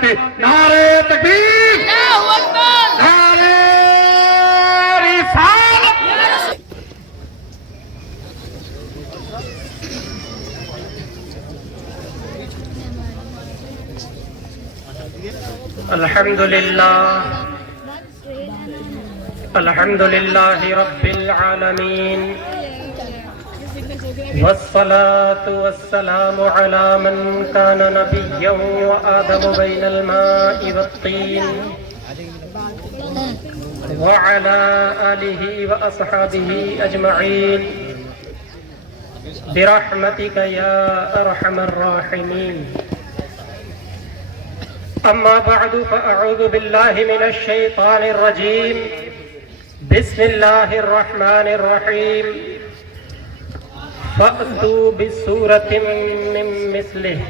کے نعرے تکبیر، اللہ اکبر، نعرے رسالت۔ الحمد للہ رب العالمین، والصلاة والسلام على من كان نبيا وآدم بين الماء والطين، وعلى آله وأصحابه أجمعين برحمتك يا أرحم الراحمين. أما بعد فأعوذ بالله من الشيطان الرجيم، بسم الله الرحمن الرحيم. فأتوا بسورة من مثله.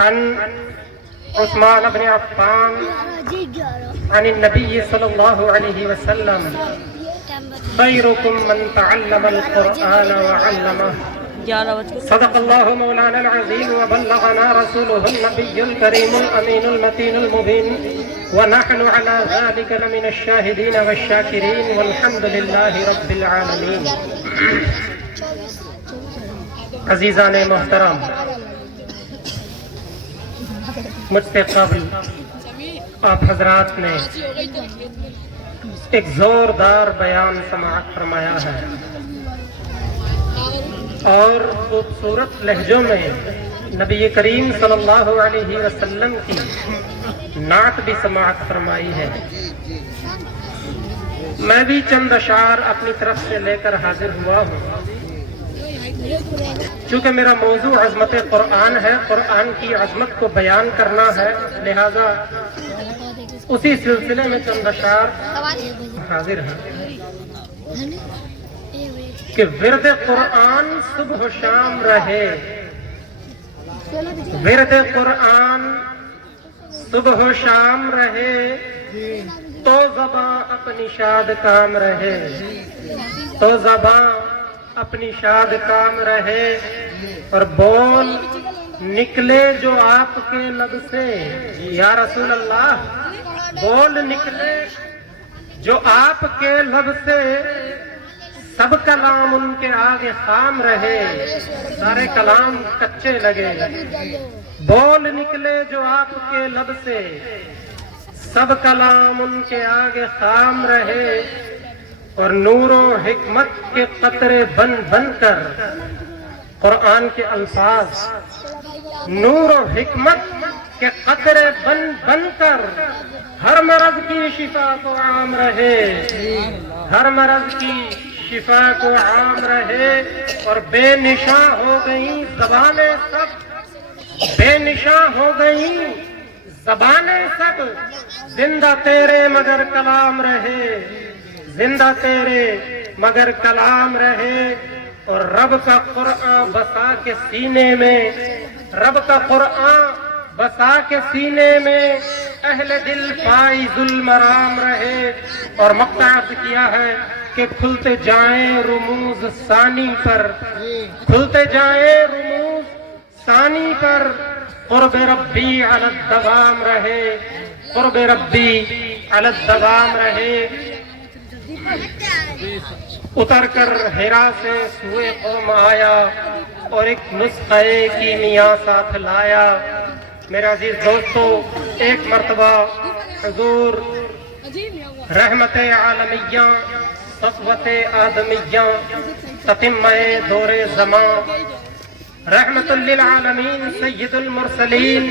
عن عثمان بن عفان عن النبي صلى الله عليه وسلم: خيركم من تعلم القرآن وعلمه. صدق الله مولانا العظيم وبلغنا رسوله النبي الكريم الأمين المتين المبين، ونحن على ذلك لمن الشاهدين والشاكرين، والحمد لله رب العالمين. عزیزان محترم، مجھ سے قبل آپ حضرات نے ایک زوردار بیان سماعت فرمایا ہے اور خوبصورت لہجوں میں نبی کریم صلی اللہ علیہ وسلم کی نعت بھی سماعت فرمائی ہے. میں بھی چند اشعار اپنی طرف سے لے کر حاضر ہوا ہوں. چونکہ میرا موضوع عظمت قرآن ہے، قرآن کی عظمت کو بیان کرنا ہے، لہذا اسی سلسلے میں چند اشعار حاضر ہیں کہ ورد قرآن صبح و شام رہے، ورد قرآن صبح و شام رہے، تو زباں اپنی شاد کام رہے، تو زباں اپنی شاد کام رہے، اور بول نکلے جو آپ کے لب سے، یا رسول اللہ، بول نکلے جو آپ کے لب سے، سب کلام ان کے آگے خام رہے، سارے کلام کچے لگے. بول نکلے جو آپ کے لب سے، سب کلام ان کے آگے خام رہے، اور نور و حکمت کے قطرے بن بن کر قرآن کے الفاظ، نور و حکمت کے قطرے بن بن کر ہر مرض کی شفا کو عام رہے، ہر مرض کی شفا کو عام رہے. اور بے نشاں ہو گئیں زبانیں سب، بے نشاں ہو گئیں زبانیں سب، زندہ تیرے مگر کلام رہے، زندہ تیرے مگر کلام رہے. اور رب کا قرآن بسا کے سینے میں، رب کا قرآن بسا کے سینے میں، اہل دل فائز المرام رہے. اور مقطع کیا ہے کہ کھلتے جائیں رموز ثانی پر، کھلتے جائیں رموز ثانی پر، قرب ربی علی الدوام رہے، قرب ربی علی الدوام رہے. اتر کر حرا سے سوئے قوم آیا، اور ایک نسخہ کیمیا ساتھ لایا. میرے عزیز دوستو، ایک مرتبہ حضور رحمت عالمیہ، صفوت آدمیہ، تتمہ دور زمان، رحمت للعالمین، سید المرسلین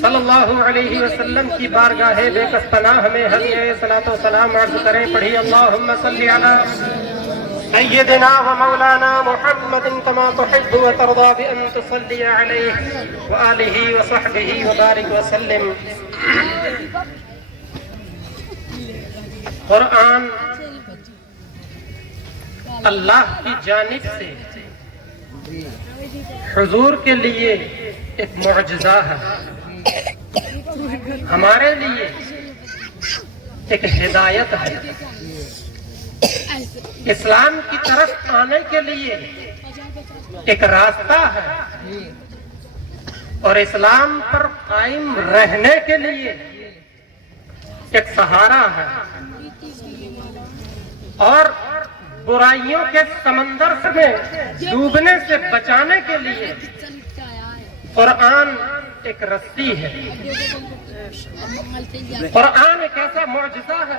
صلی اللہ علیہ وسلم کی بارگاہ بے کس پناہ میں ہدیہ صلاۃ و سلام عرض کریں. پڑھی اللہم صلی علی سیدنا و مولانا محمد کما تحب و ترضى بأن تصلی علیہ وآلہ وصحبہ وبارک وسلم. قرآن اللہ کی جانب سے حضور کے لیے ایک معجزہ ہے، ہمارے لیے ایک ہدایت ہے. اسلام کی طرف آنے کے لیے ایک راستہ ہے، اور اسلام پر قائم رہنے کے لیے ایک سہارا ہے، اور برائیوں کے سمندر میں ڈوبنے سے بچانے کے لیے قرآن ایک رسی ہے۔ قرآن ایک ایسا معجزہ ہے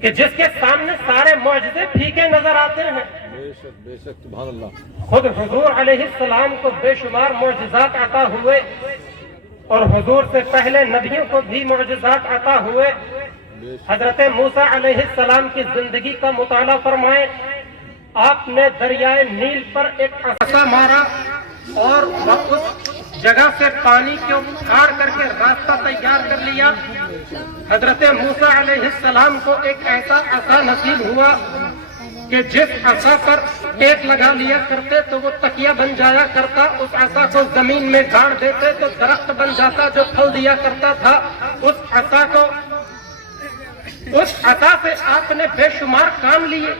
کہ جس کے سامنے سارے معجزے پھیکے نظر آتے ہیں۔ بے شک سبحان اللہ۔ خود حضور علیہ السلام کو بے شمار معجزات عطا ہوئے، اور حضور سے پہلے نبیوں کو بھی معجزات عطا ہوئے۔ حضرت موسیٰ علیہ السلام کی زندگی کا مطالعہ فرمائیں، آپ نے دریائے نیل پر ایک عصا مارا اور وہ اس جگہ سے پانی کو پھاڑ کر کے راستہ تیار کر لیا۔ حضرت موسیٰ علیہ السلام کو ایک ایسا عصا نصیب ہوا کہ جس عصا پر ایک لگا لیا کرتے تو وہ تکیہ بن جایا کرتا، اس عصا کو زمین میں گاڑ دیتے تو درخت بن جاتا جو پھل دیا کرتا تھا۔ اس عصا سے آپ نے بے شمار کام لیے۔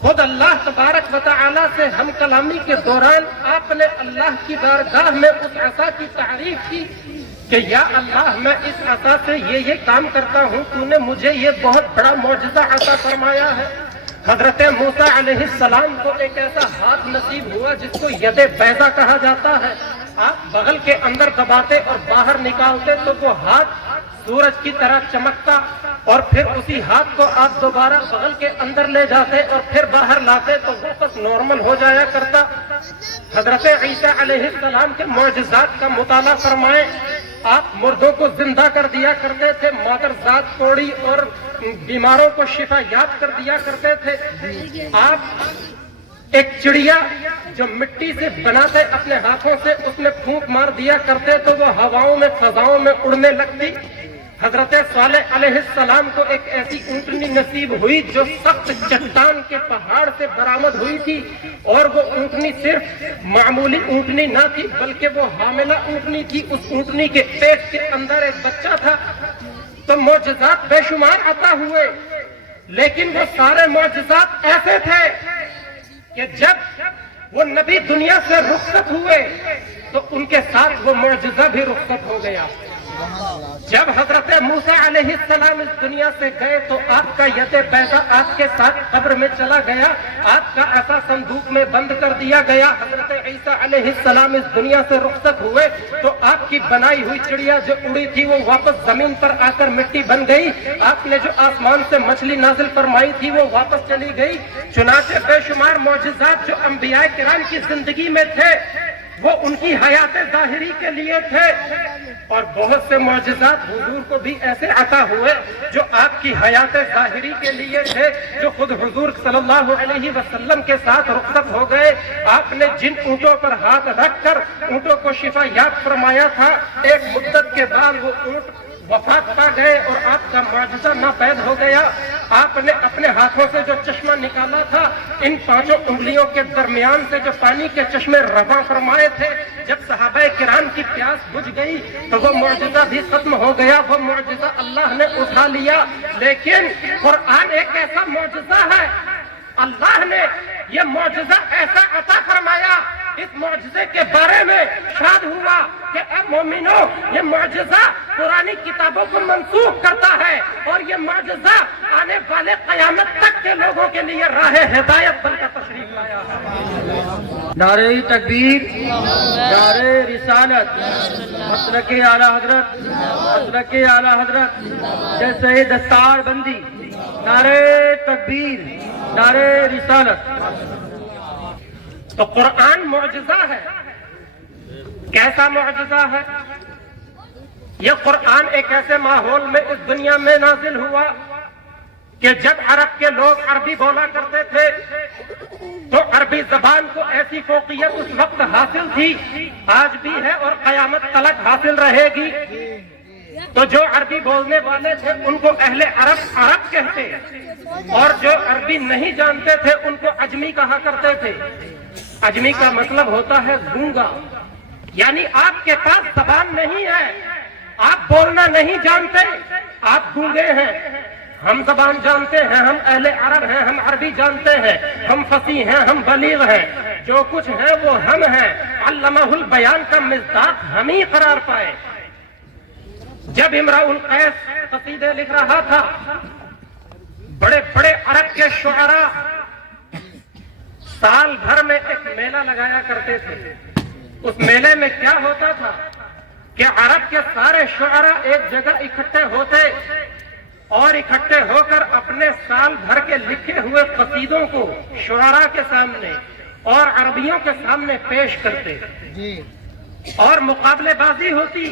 خود اللہ تبارک و تعالی سے ہم کلامی کے دوران آپ نے اللہ کی بارگاہ میں اس عصا کی تعریف کی کہ یا اللہ میں اس عصا سے یہ کام کرتا ہوں، تو نے مجھے یہ بہت بڑا معجزہ عطا فرمایا ہے۔ حضرت موسیٰ علیہ السلام کو ایک ایسا ہاتھ نصیب ہوا جس کو ید بیضا کہا جاتا ہے۔ آپ بغل کے اندر دباتے اور باہر نکالتے تو وہ ہاتھ سورج کی طرح چمکتا، اور پھر اسی ہاتھ کو آپ دوبارہ بغل کے اندر لے جاتے اور پھر باہر لاتے تو وہ بس نارمل ہو جایا کرتا۔ حضرت عیسیٰ علیہ السلام کے معجزات کا مطالعہ فرمائیں، آپ مردوں کو زندہ کر دیا کرتے تھے، مادر ذات کوڑی اور بیماروں کو شفا یاب کر دیا کرتے تھے۔ آپ ایک چڑیا جو مٹی سے بناتے اپنے ہاتھوں سے، اس میں پھونک مار دیا کرتے تو وہ ہواؤں میں فضاؤں میں اڑنے لگتی۔ حضرت صالح علیہ السلام کو ایک ایسی اونٹنی نصیب ہوئی جو سخت چٹان کے پہاڑ سے برآمد ہوئی تھی، اور وہ اونٹنی صرف معمولی اونٹنی نہ تھی بلکہ وہ حاملہ اونٹنی تھی۔ اس اونٹنی کے پیٹ کے اندر ایک بچہ تھا۔ تو معجزات بے شمار عطا ہوئے، لیکن وہ سارے معجزات ایسے تھے کہ جب وہ نبی دنیا سے رخصت ہوئے تو ان کے ساتھ وہ معجزہ بھی رخصت ہو گیا۔ جب حضرت موسیٰ علیہ السلام اس دنیا سے گئے تو آپ کا ید بیضا آپ کے ساتھ قبر میں چلا گیا، آپ کا عصا صندوق میں بند کر دیا گیا۔ حضرت عیسیٰ علیہ السلام اس دنیا سے رخصت ہوئے تو آپ کی بنائی ہوئی چڑیا جو اڑی تھی وہ واپس زمین پر آ کر مٹی بن گئی۔ آپ نے جو آسمان سے مچھلی نازل فرمائی تھی وہ واپس چلی گئی۔ چنانچہ بے شمار معجزات جو انبیاء کرام کی زندگی میں تھے وہ ان کی حیات ظاہری کے لیے تھے، اور بہت سے معجزات حضور کو بھی ایسے عطا ہوئے جو آپ کی حیات ظاہری کے لیے تھے، جو خود حضور صلی اللہ علیہ وسلم کے ساتھ رخصت ہو گئے۔ آپ نے جن اونٹوں پر ہاتھ رکھ کر اونٹوں کو شفا یاب فرمایا تھا، ایک مدت کے بعد وہ اونٹ وفات پا گئے اور آپ کا معجزہ ناپید ہو گیا۔ آپ نے اپنے ہاتھوں سے جو چشمہ نکالا تھا، ان 5 انگلیوں کے درمیان سے جو پانی کے چشمے رواں فرمائے تھے، جب صحابہ کرام کی پیاس بجھ گئی تو وہ معجزہ بھی ختم ہو گیا، وہ معجزہ اللہ نے اٹھا لیا۔ لیکن قرآن ایک ایسا معجزہ ہے، اللہ نے یہ معجزہ ایسا عطا فرمایا، اس معجزے کے بارے میں شاد ہوا کہ اے مومنو، یہ معجزہ پرانی کتابوں کو منسوخ کرتا ہے، اور یہ معجزہ آنے والے قیامت تک کے لوگوں کے لیے راہ ہدایت بن کر تشریف لایا ہے۔ نعرہ تکبیر، نعرہ رسالت، مسلک اعلیٰ حضرت، مسلک اعلیٰ حضرت جیسے دستار بندی، نعرہ تکبیر، نعرہ رسالت۔ تو قرآن معجزہ ہے۔ کیسا معجزہ ہے؟ یہ قرآن ایک ایسے ماحول میں اس دنیا میں نازل ہوا کہ جب عرب کے لوگ عربی بولا کرتے تھے تو عربی زبان کو ایسی فوقیت اس وقت حاصل تھی، آج بھی ہے اور قیامت تلک حاصل رہے گی۔ تو جو عربی بولنے والے تھے ان کو اہل عرب کہتے، اور جو عربی نہیں جانتے تھے ان کو عجمی کہا کرتے تھے۔ عجمی کا مطلب ہوتا ہے گونگا، یعنی آپ کے پاس زبان نہیں ہے، آپ بولنا نہیں جانتے، آپ گونگے ہیں۔ ہم زبان جانتے ہیں، ہم اہل عرب ہیں، ہم عربی جانتے ہیں، ہم فصیح ہیں، ہم بلیغ ہیں، جو کچھ ہے وہ ہم ہیں۔ علمہ البیان کا مصداق ہم ہی قرار پائے۔ جب امرؤ القیس قصیدے لکھ رہا تھا، بڑے بڑے عرب کے شعراء سال بھر میں ایک میلہ لگایا کرتے تھے۔ اس میلے میں کیا ہوتا تھا کہ عرب کے سارے شعراء ایک جگہ اکٹھے ہوتے اور اکٹھے ہو کر اپنے سال بھر کے لکھے ہوئے قصیدوں کو شعراء کے سامنے اور عربیوں کے سامنے پیش کرتے اور مقابلے بازی ہوتی۔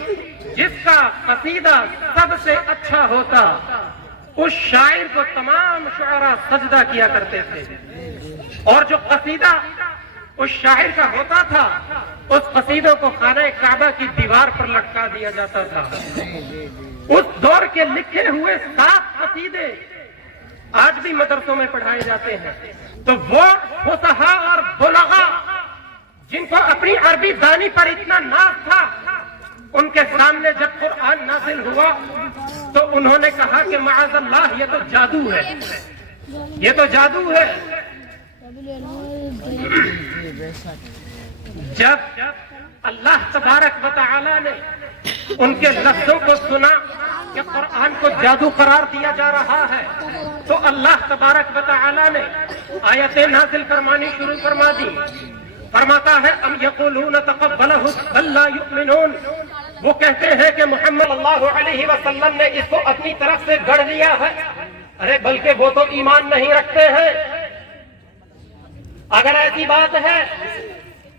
جس کا قصیدہ سب سے اچھا ہوتا اس شاعر کو تمام شعراء سجدہ کیا کرتے تھے، اور جو قصیدہ اس شاعر کا ہوتا تھا اس قصیدوں کو خانہ کعبہ کی دیوار پر لٹکا دیا جاتا تھا۔ اس دور کے لکھے ہوئے 7 قصیدے آج بھی مدرسوں میں پڑھائے جاتے ہیں۔ تو وہ فصحاء اور بلغاء جن کو اپنی عربی دانی پر اتنا ناز تھا، ان کے سامنے جب قرآن نازل ہوا تو انہوں نے کہا کہ معاذ اللہ یہ تو جادو ہے، یہ تو جادو ہے۔ جب اللہ تبارک و تعالی نے ان کے لفظوں کو سنا کہ قرآن کو جادو قرار دیا جا رہا ہے، تو اللہ تبارک و تعالی نے آیتیں نازل فرمانی شروع فرما دی۔ فرماتا ہے ام یقولون تقبلہ بل لا یؤمنون، وہ کہتے ہیں کہ محمد صلی اللہ علیہ وسلم نے اس کو اپنی طرف سے گڑھ لیا ہے، ارے بلکہ وہ تو ایمان نہیں رکھتے ہیں۔ اگر ایسی بات ہے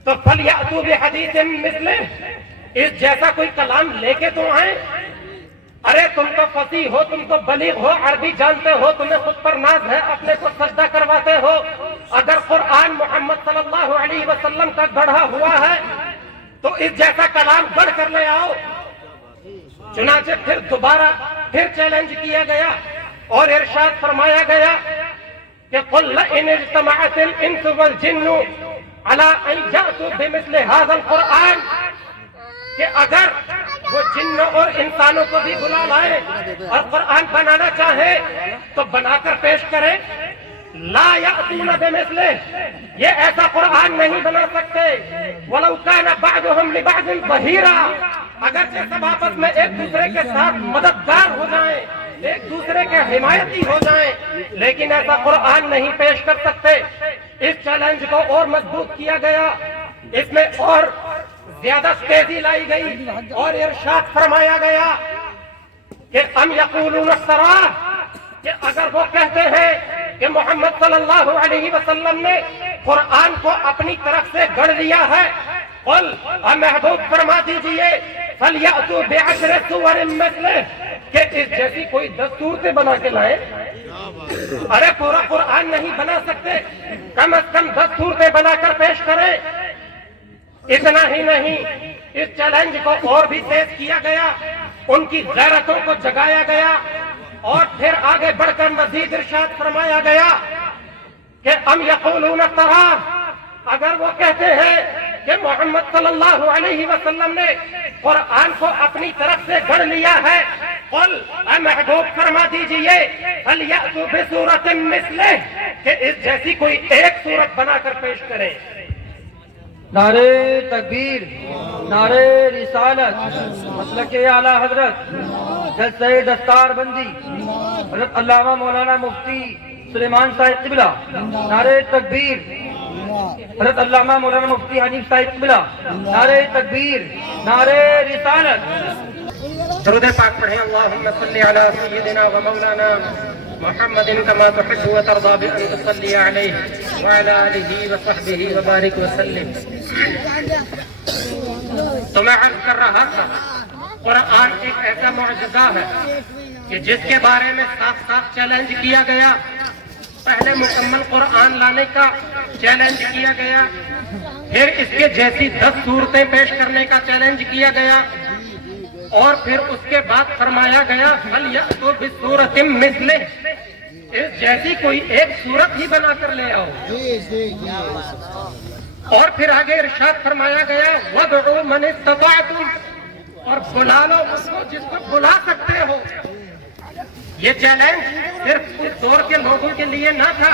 تو فَلْيَأْتُوا بِحَدِيثٍ مِثْلِهِ، اس جیسا کوئی کلام لے کے تو آئیں۔ ارے تم تو فصیح ہو، تم تو بلیغ ہو، عربی جانتے ہو، تمہیں خود پر ناز ہے، اپنے کو سجدہ کرواتے ہو۔ اگر قرآن محمد صلی اللہ علیہ وسلم کا گڑھا ہوا ہے تو اس جیسا کلام گڑھ کر لے آؤ۔ چنانچہ پھر دوبارہ پھر چیلنج کیا گیا اور ارشاد فرمایا گیا کہ قُلْ لَئِنِ اجْتَمَعَتِ الْإِنسُ وَالْجِنُّ عَلَىٰ أَن يَأْتُوا بِمِثْلِ هَٰذَا الْقُرْآنِ، کہ اگر وہ جنوں اور انسانوں کو بھی بلا لائے اور قرآن بنانا چاہے تو بنا کر پیش کرے۔ لا یأتون بمثلہ، یہ ایسا قرآن نہیں بنا سکتے۔ وَلَوْ كَانَ بَعْضُهُمْ لِبَعْضٍ ظَهِيرًا، اگرچہ سب آپس میں ایک دوسرے کے ساتھ مددگار ہو جائیں، ایک دوسرے کے حمایتی ہو جائیں، لیکن ایسا قرآن نہیں پیش کر سکتے۔ اس چیلنج کو اور مضبوط کیا گیا، اس میں اور زیادہ تیزی لائی گئی اور ارشاد فرمایا گیا کہ ام یقولون افتراہ، کہ اگر وہ کہتے ہیں کہ محمد صلی اللہ علیہ وسلم نے قرآن کو اپنی طرف سے گڑھ لیا ہے، قل محبوب فرما دیجئے فَلْيَأْتُوا بِعَشْرِ سُوَرٍ مِثْلِهِ، کہ اس جیسی کوئی 10 صورتیں بنا کے لائیں۔ ارے پورا قرآن نہیں بنا سکتے، کم از کم 10 صورتیں بنا کر پیش کریں۔ اتنا ہی نہیں، اس چیلنج کو اور بھی تیز کیا گیا، ان کی غیرتوں کو جگایا گیا، اور پھر آگے بڑھ کر مزید ارشاد فرمایا گیا کہ ام یقولون افتراہ، اگر وہ کہتے ہیں کہ محمد صلی اللہ علیہ وسلم نے قرآن کو اپنی طرف سے گڑھ لیا ہے، قل اے محبوب فرما دیجئے فَلْيَأْتُوا بِسُورَةٍ مِثْلِهِ، کہ اس جیسی کوئی ایک سورت بنا کر پیش کریں۔ نعرے تکبیر، نعرے رسالت، مسلک اعلیٰ حضرت جلسہ دستار بندی حضرت علامہ مولانا مفتی سلیمان صاحب قبلہ، نعرے تکبیر، حضرت علامہ مولانا مفتی حنیف صاحب قبلہ، نعرے تکبیر، نعرے رسالت۔ درود پاک پڑھیں، اللہم صلی علی سیدنا و مولانا محمد كما تحب وترضى بأن تصلي عليه وعلى آله وصحبه وبارك وسلم۔ تو میں عرض کر رہا تھا، قرآن ایک ایسا معجزہ ہے کہ جس کے بارے میں صاف صاف چیلنج کیا گیا۔ پہلے مکمل قرآن لانے کا چیلنج کیا گیا، پھر اس کے جیسی 10 صورتیں پیش کرنے کا چیلنج کیا گیا، اور پھر اس کے بعد فرمایا گیا فَلْيَأْتُوا بِسُورَةٍ مِثْلِهِ، اس جیسی کوئی ایک صورت ہی بنا کر لے آؤ۔ اور پھر آگے ارشاد فرمایا گیا وَادْعُوا مَنِ اسْتَطَعْتُمْ، اور بلا لو اس کو جس کو بلا سکتے ہو۔ یہ چیلنج صرف اس دور کے لوگوں کے لیے نہ تھا،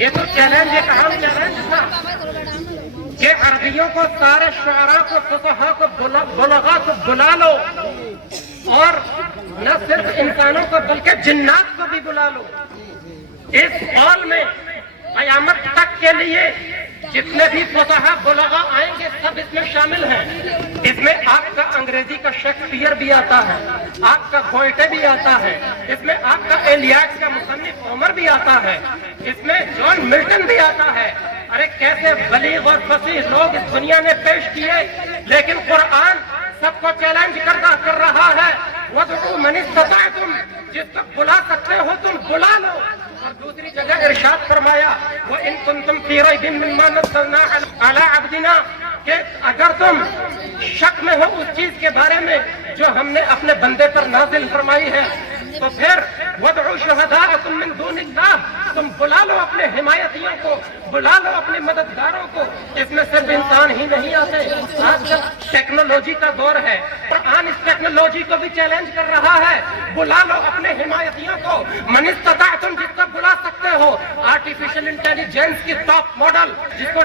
یہ تو چیلنج ایک اہم چیلنج تھا کہ عربیوں کو، سارے شعراء کو، فقہاء کو، بلغاء کو بلا لو، اور نہ صرف انسانوں کو بلکہ جنات کو بھی بلا لو۔ اس قول میں قیامت تک کے لیے جتنے بھی فقہاء بلغاء آئیں گے سب اس میں شامل ہیں۔ اس میں آپ کا انگریزی کا شیکسپیئر بھی آتا ہے، آپ کا گوئٹے بھی آتا ہے، اس میں آپ کا ایلیاڈ کا مصنف عمر بھی آتا ہے، اس میں جان ملٹن بھی آتا ہے۔ ارے کیسے بلیغ اور فصیح لوگ اس دنیا نے پیش کیے، لیکن قرآن سب کو چیلنج کر رہا ہے، وَادْعُوا مَنِ اسْتَطَعْتُمْ، جس کو بلا سکتے ہو تم بلا لو۔ اور دوسری جگہ ارشاد فرمایا وَإِن كُنتُمْ فِي رَيْبٍ مِّمَّا نَزَّلْنَا عَلَىٰ عَبْدِنَا، کہ اگر تم شک میں ہو اس چیز کے بارے میں جو ہم نے اپنے بندے پر نازل فرمائی ہے، تو پھر وَادْعُوا شُهَدَاءَكُم مِّن دُونِ اللَّهِ، تم بلا لو اپنے حمایتیوں کو، بلا لو اپنے مددگاروں کو۔ اس میں صرف انسان ہی نہیں آتے، آج کل ٹیکنالوجی کا دور ہے، قرآن اس ٹیکنالوجی کو بھی چیلنج کر رہا ہے، بلا لو اپنے حمایتیوں کو، من استطاعتم، جس کو بلا سکتے ہو، آرٹیفیشل انٹیلیجنس کی ٹاپ ماڈل جس کو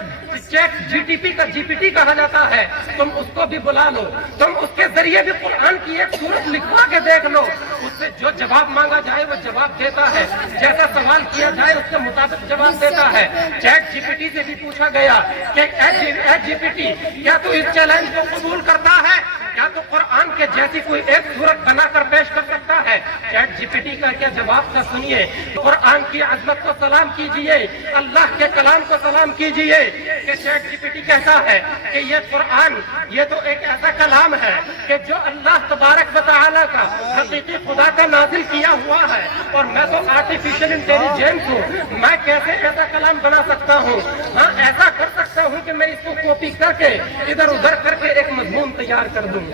چیٹ جی پی ٹی کہا جاتا ہے، تم اس کو بھی بلا لو، تم اس کے ذریعے بھی قرآن کی ایک سورت لکھوا کے دیکھ لو، اس سے جو جواب مانگا جائے وہ جواب دیتا ہے، جیسا سوال کیا جائے اس کے مطابق جواب دیتا ہے۔ چیٹ جی پی ٹی سے بھی پوچھا گیا کہ ایٹ جی پی ٹی، کیا تو اس چیلنج کو قبول کرتا ہے؟ کیا تو قرآن کے جیسی کوئی ایک صورت بنا کر پیش کر سکتا ہے؟ چیٹ جی پی ٹی کا کیا جواب تھا سنیے۔ قرآن کی عظمت کو سلام کیجئے، اللہ کے کلام کو سلام کیجئے کہ چیٹ جی پی ٹی کہتا ہے کہ یہ قرآن، یہ تو ایک ایسا کلام ہے کہ جو اللہ تبارک و تعالیٰ کا حقیقی خدا کا نازل کیا ہوا ہے، اور میں تو آرٹیفیشل انٹیلیجنس ہوں، میں کیسے ایسا کلام بنا سکتا ہوں؟ ہاں ایسا کر سکتا ہوں کہ میں اس کو کاپی کر کے ادھر ادھر کر کے ایک مضمون تیار کر دوں۔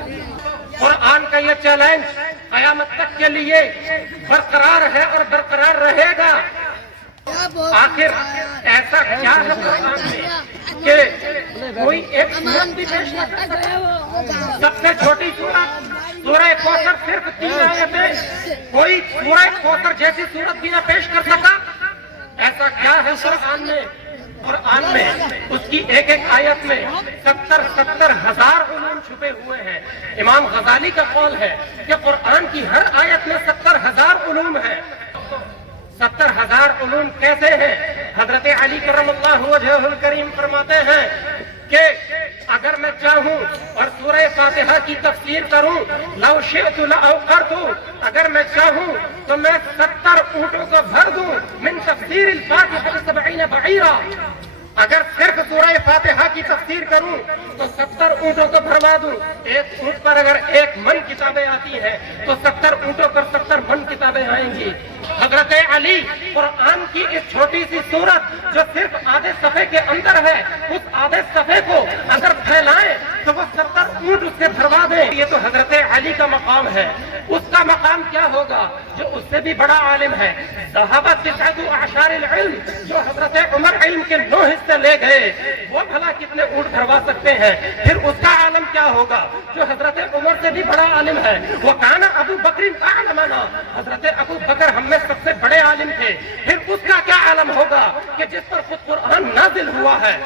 قرآن کا یہ چیلنج قیامت تک کے لیے برقرار ہے اور برقرار رہے گا۔ آخر ایسا کیا ہے قرآن میں کہ کوئی ایک سورت بھی پیش نہ کر سکتا؟ سب سے چھوٹی سورت سورہ کوثر، صرف 3 آیتیں، کوئی سورہ کوثر جیسی سورت بھی نہ پیش کر سکا؟ ایسا کیا ہے قرآن میں؟ قرآن میں اس کی ایک ایک آیت میں 70 ہزار علوم چھپے ہوئے ہیں۔ امام غزالی کا قول ہے کہ قرآن کی ہر آیت میں 70 ہزار علوم ہیں۔ 70 ہزار علوم کیسے ہیں؟ حضرت علی کرم اللہ وجہہ الکریم فرماتے ہیں کہ اگر میں چاہوں اور سورہ فاتحہ کی تفسیر کروں، لو شئت لأوقرت، اگر میں چاہوں تو میں 70 اونٹوں کو بھر دوں، من تفسیر الفاتحہ 70 بعیرا، اگر صرف سورہ فاتحہ کی تفسیر کروں تو 70 اونٹوں کو بھروا دوں۔ ایک اونٹ پر اگر 1 من کتابیں آتی ہیں تو 70 اونٹوں پر 70 من کتابیں آئیں گی۔ حضرت علی قرآن کی اس چھوٹی سی سورت جو صرف آدھے صفحے کے اندر ہے، اس آدھے صفحے کو اگر پھیلائیں تو وہ 70 اونٹ اس سے بھروا دیں۔ یہ تو حضرت علی کا مقام ہے۔ اس کا مقام کیا ہوگا جو اس سے بھی بڑا عالم ہے؟ ذہبت 9 اعشار العلم، جو حضرت عمر علم کے 9 حصے لے گئے، وہ بھلا کتنے اونٹ بھروا سکتے ہیں؟ پھر اس کا عالم کیا ہوگا جو حضرت عمر سے بھی بڑا عالم ہے؟ وَكَانَ أَبُو بَكْرٍ أَعْلَمَنَا، حضرت ابو بکر ہم میں سب سے بڑے عالم تھے۔ پھر اس کا کیا عالم ہوگا کہ جس پر خود قرآن نازل ہوا ہے؟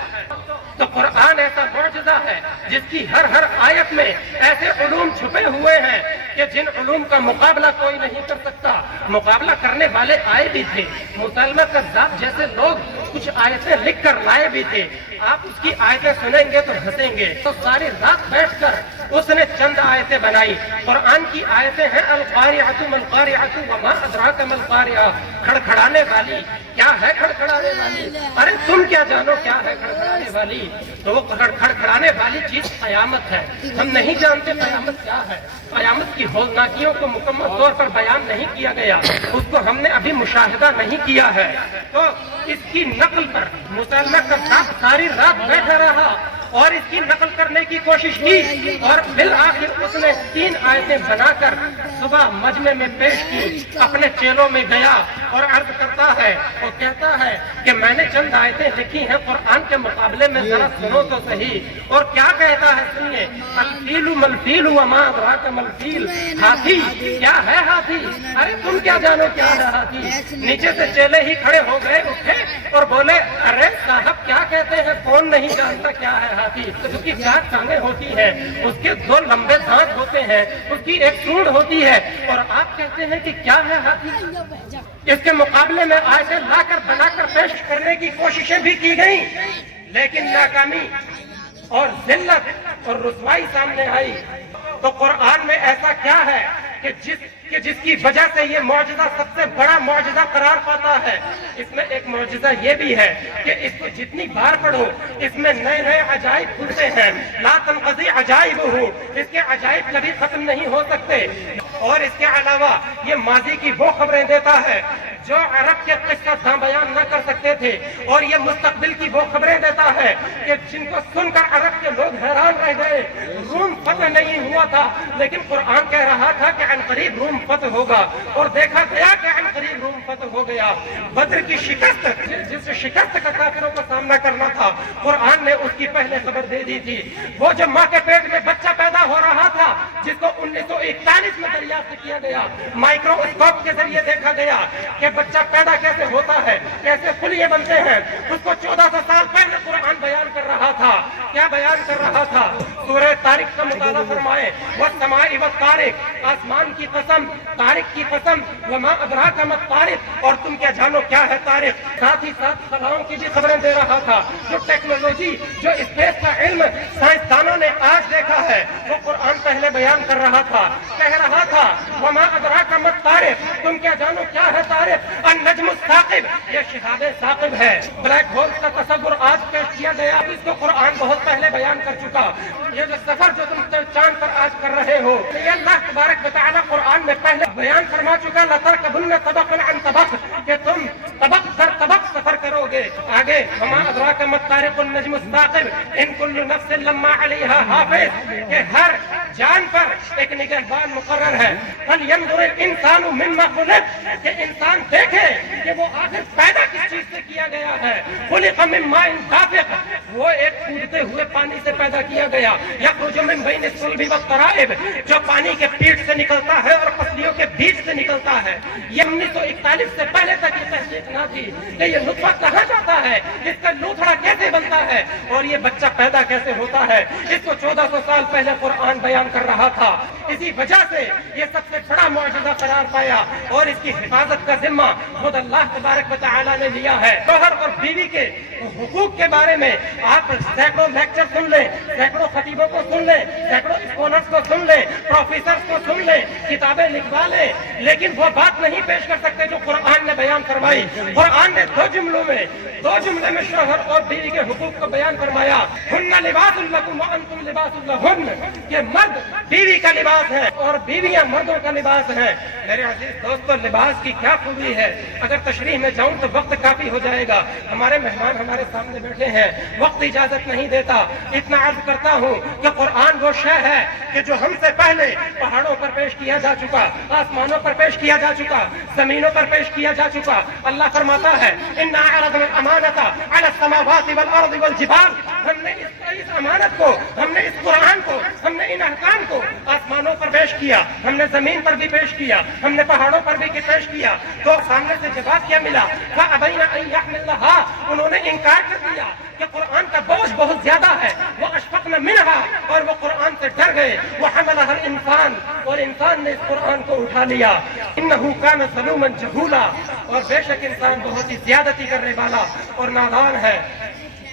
تو قرآن ایسا معجزہ ہے جس کی ہر آیت میں ایسے علوم چھپے ہوئے ہیں کہ جن علوم کا مقابلہ کوئی نہیں کر سکتا۔ مقابلہ کرنے والے آئے بھی تھے، مسلمہ کذاب جیسے لوگ کچھ آیتیں لکھ کر لائے بھی تھے۔ آپ اس کی آیتیں سنیں گے تو ہنسیں گے۔ تو ساری رات بیٹھ کر اس نے چند آیتیں بنائی۔ قرآن کی آیتیں ہیں القاریعۃ ما القاریعۃ وما ادراک ما القاریعۃ، کھڑکھڑانے والی۔ کیا ہے کھڑکھڑانے والی؟ ارے تم کیا جانو کیا ہے کھڑکھڑانے والی؟ تو وہ کھڑکھڑانے والی چیز قیامت ہے۔ ہم نہیں جانتے قیامت کیا ہے۔ قیامت کی ہولناکیوں کو مکمل طور پر بیان نہیں کیا گیا، اس کو ہم نے ابھی مشاہدہ نہیں کیا ہے۔ تو اس کی نقل پر مسلمہ کذاب ساری رات بیٹھا رہا اور اس کی نقل کرنے کی کوشش کی، اور بالآخر اس نے 3 آیتیں بنا کر صبح مجمع میں پیش کی، اپنے چیلوں میں گیا اور عرض کرتا ہے اور کہتا ہے کہ میں نے چند آیتیں لکھی ہیں قرآن کے مقابلے میں، ذرا سنو تو صحیح۔ اور کیا کہتا ہے سنیے، الفیل ملفیل وما ادراک ملفیل، ہاتھی کیا ہے ہاتھی، ارے تم کیا جانو کیا ہے ہاتھی۔ نیچے سے چیلے ہی کھڑے ہو گئے، اٹھے اور بولے ارے صاحب کیا کہتے ہیں، کون نہیں جانتا کیا ہے ہاتھی۔ اس کی چار ٹانگیں ہوتی ہیں، اس کے دو لمبے دانت ہوتے ہیں، اس کی ایک سونڈ ہوتی ہے، اور آپ کہتے ہیں کہ کیا ہے ہاتھی۔ اس کے مقابلے میں آیتیں لا کر بنا کر پیش کرنے کی کوششیں بھی کی گئیں، لیکن ناکامی اور ذلت اور رسوائی سامنے آئی۔ تو قرآن میں ایسا کیا ہے کہ جس کی وجہ سے یہ معجزہ سب سے بڑا معجزہ قرار پاتا ہے؟ اس میں ایک معجزہ یہ بھی ہے کہ اس کو جتنی بار پڑھو اس میں نئے نئے عجائب کھلتے ہیں، لا تنقضی عجائبہ، اس کے عجائب کبھی ختم نہیں ہو سکتے۔ اور اس کے علاوہ یہ ماضی کی وہ خبریں دیتا ہے جو عرب کے قصہ بیان نہ کر سکتے تھے، اور یہ مستقبل کی وہ خبریں دیتا ہے کہ جن کو سن کر عرب کے لوگ حیران رہ گئے۔ روم فتح نہیں ہوا تھا، لیکن قرآن کہہ رہا تھا کہ عن قریب روم فتح ہوگا، اور دیکھا گیا کہ عن قریب روم فتح ہو گیا۔ بدر کی شکست، جس شکست کا کافروں کو سامنا کرنا تھا، قرآن نے اس کی پہلے خبر دے دی تھی۔ وہ جو ماں کے پیٹ میں بچہ پیدا ہو رہا تھا، جس کو 1941 میں دریافت کیا گیا، مائکروسکوپ کے ذریعے دیکھا گیا کہ بچہ پیدا کیسے ہوتا ہے، کیسے خلیے بنتے ہیں، اس کو 1400 سال پہلے قرآن بیان کر رہا تھا۔ کیا بیان کر رہا تھا؟ سورہ طارق کا مطالعہ فرمائے، والسماء والطارق، آسمان کی قسم، طارق کی قسم، وما ادراک ما الطارق، اور تم کیا جانو کیا ہے طارق۔ ساتھ ہی ساتھ خلاؤں کی بھی خبریں دے رہا تھا۔ جو ٹیکنالوجی، جو اسپیس کا علم سائنسدانوں نے آج دیکھا ہے، وہ قرآن پہلے بیان کر رہا تھا۔ کہہ رہا تھا وما ادراک ما الطارق، تم کیا جانو کیا ہے طارق، النجم الثاقب، یہ شہاب ثاقب ہے۔ بلیک ہول کا تصور آج پیش کیا گیا، اس کو قرآن بہت پہلے بیان کر چکا۔ یہ جو سفر جو تم چاند پر آج کر رہے ہو، یہ اللہ تبارک و تعالیٰ قرآن میں پہلے بیان فرما چکا، لَتَرْكَبُنَّ طَبَقًا عَنْ طَبَقٍ، کہ تم طبق در طبق سفر کرو گے۔ آگے وما ادراک ما الطارق النجم الثاقب ان کل نفس لما علیہا حافظ، کہ ہر جان پر ایک نگہبان مقرر ہے۔ فَلْيَنْظُرِ الْإِنسَانُ مِمَّا خُلِقَ، کہ انسان دیکھے کہ وہ آخر پیدا کس چیز سے کیا گیا ہے۔ خُلِقَ مِن مَاءٍ دَافِقٍ، وہ ایک کودتے ہوئے پانی سے پیدا کیا گیا۔ یخرج من بین الصلب والترائب، جو پانی کے پیٹ سے نکلتا ہے اور پسلیوں کے بیچ سے نکلتا ہے۔ یہ 1941 سے پہلے تک یہ تحقیق نہ تھی کہ یہ نطفہ کہاں جاتا ہے، اس کا لوتھڑا کیسے بنتا ہے، اور یہ بچہ پیدا کیسے ہوتا ہے۔ اس کو 1400 سال پہلے قرآن بیان کر رہا تھا۔ اسی وجہ سے یہ سب سے بڑا معجزہ قرار پایا، اور اس کی حفاظت کا ذمہ خود اللہ تبارک و تعالیٰ نے لیا ہے۔ شوہر اور بیوی کے حقوق کے بارے میں آپ سینکڑوں لیکچر سن لیں، سینکڑوں خطیبوں کو سن لیں، سینکڑوں اسکالرز کو سن لیں، پروفیسرز کو سن لیں، کتابیں لکھوا لیں، لیکن وہ بات نہیں پیش کر سکتے جو قرآن نے بیان فرمائی۔ قرآن نے دو جملے میں شوہر اور بیوی کے حقوق کو بیان فرمایا۔ ہن لباس لکم وانتم لباس لہن، کہ مرد بیوی کا لباس ہے اور بیویاں مردوں کا لباس ہیں۔ میرے عزیز دوستو، لباس کی کیا خوبی ہے، اگر تشریح میں جاؤں تو وقت کافی ہو جائے گا۔ ہمارے مہمان ہمارے سامنے بیٹھے ہیں، وقت اجازت نہیں دیتا۔ اتنا عرض کرتا ہوں کہ قرآن وہ شے ہے کہ جو ہم سے پہلے پہاڑوں پر پیش کیا جا چکا، آسمانوں پر پیش کیا جا چکا، زمینوں پر پیش کیا جا چکا۔ اللہ فرماتا ہے اِنَّا عَرَضْنَا الْأَمَانَةَ عَلَى السَّمَاوَاتِ وَالْأَرْضِ وَالْجِبَالِ، ہم نے اس امانت کو، ہم نے اس قرآن کو، ہم نے ان احکام کو آسمانوں پر پیش کیا، ہم نے زمین پر بھی پیش کیا، ہم نے پہاڑوں پر بھی پیش کیا۔ تو سامنے سے جواب کیا ملا؟ فَأَبَيْنَ أَن يَحْمِلْنَهَا، انہوں نے انکار کر دیا کہ قرآن کا بوجھ بہت زیادہ ہے۔ وَأَشْفَقْنَ مِنْهَا، اور وہ قرآن سے ڈر گئے۔ وَحَمَلَهَا الْإِنسَانُ، اور انسان نے اس قرآن کو اٹھا لیا۔ إِنَّهُ كَانَ ظَلُومًا جَهُولًا، اور بے شک انسان بہت ہی زیادتی کرنے والا اور نادان ہے۔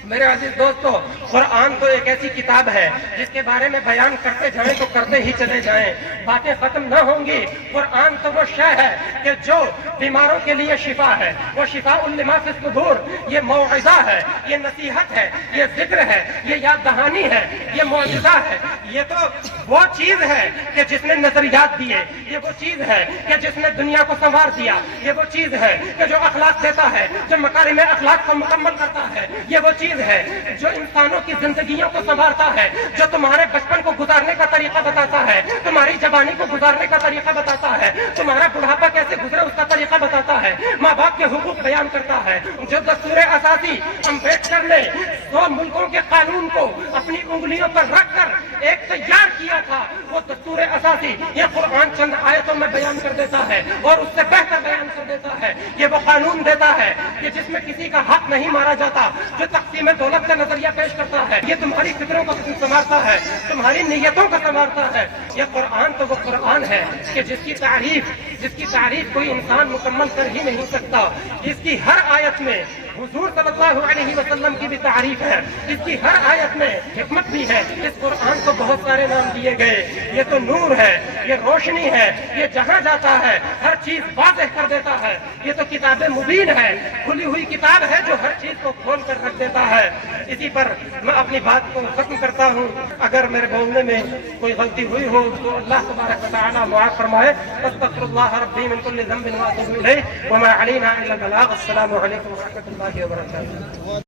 میرے عزیز دوستو، قرآن تو ایک ایسی کتاب ہے جس کے بارے میں بیان کرتے جائیں تو کرتے ہی چلے جائیں، باتیں ختم نہ ہوں گی۔ قرآن تو وہ شے ہے کہ جو بیماروں کے لیے شفا ہے، وہ شفاء لما فی الصدور، یہ موعظہ ہے، یہ نصیحت ہے، یہ ذکر ہے، یہ یاد دہانی ہے، یہ معجزہ ہے۔ یہ تو وہ چیز ہے کہ جس نے نظریات دیے، یہ وہ چیز ہے کہ جس نے دنیا کو سنوار دیا، یہ وہ چیز ہے کہ جو اخلاق دیتا ہے، جو مکارم اخلاق کو مکمل کرتا ہے، یہ وہ چیز ہے جو انسانوں کی زندگیوں کو سنوارتا ہے، جو تمہارے بچپن کو گزارنے کا طریقہ بتاتا ہے، تمہاری جوانی کو گزارنے کا طریقہ بتاتا ہے، تمہارا بڑھاپا کیسے گزرے اس کا طریقہ بتاتا ہے، ماں باپ کے حقوق بیان کرتا ہے۔ جو دستور اساسی امبیڈکر نے 100 ملکوں کے قانون کو اپنی انگلیوں پر رکھ کر ایک تیار کیا تھا، وہ دستور اساسی یہ قرآن چند آیتوں میں بیان کر دیتا ہے اور اس سے بہتر بیان کر دیتا ہے۔ یہ وہ قانون دیتا ہے کہ جس میں کسی کا حق نہیں مارا جاتا، جو تقسیم دولت کا نظریہ پیش کرتا ہے، یہ تمہاری فکروں کو سنوارتا ہے، تمہاری نیتوں کو سنوارتا ہے۔ یہ قرآن تو وہ قرآن ہے کہ جس کی تعریف کوئی انسان مکمل کر ہی نہیں سکتا۔ اس کی ہر آیت میں حضور صلی اللہ علیہ وسلم کی بھی تعریف ہے، اس کی ہر آیت میں حکمت بھی ہے۔ اس قرآن کو بہت سارے نام دیے گئے۔ یہ تو نور ہے، یہ روشنی ہے، یہ جہاں جاتا ہے ہر چیز واضح کر دیتا ہے۔ یہ تو کتاب مبین ہے، کھلی ہوئی کتاب ہے جو ہر چیز کو کھول کر رکھ دیتا ہے۔ اسی پر میں اپنی بات کو ختم کرتا ہوں۔ اگر میرے بولنے میں کوئی غلطی ہوئی ہو تو اللہ تبارک و تعالی معاف فرمائے۔ استغفر اللہ ربی من کل ذنب واتوب الیہ وما علینا الا البلاغ۔ السلام علیکم ورحمۃ اللہ وبرکاتہ۔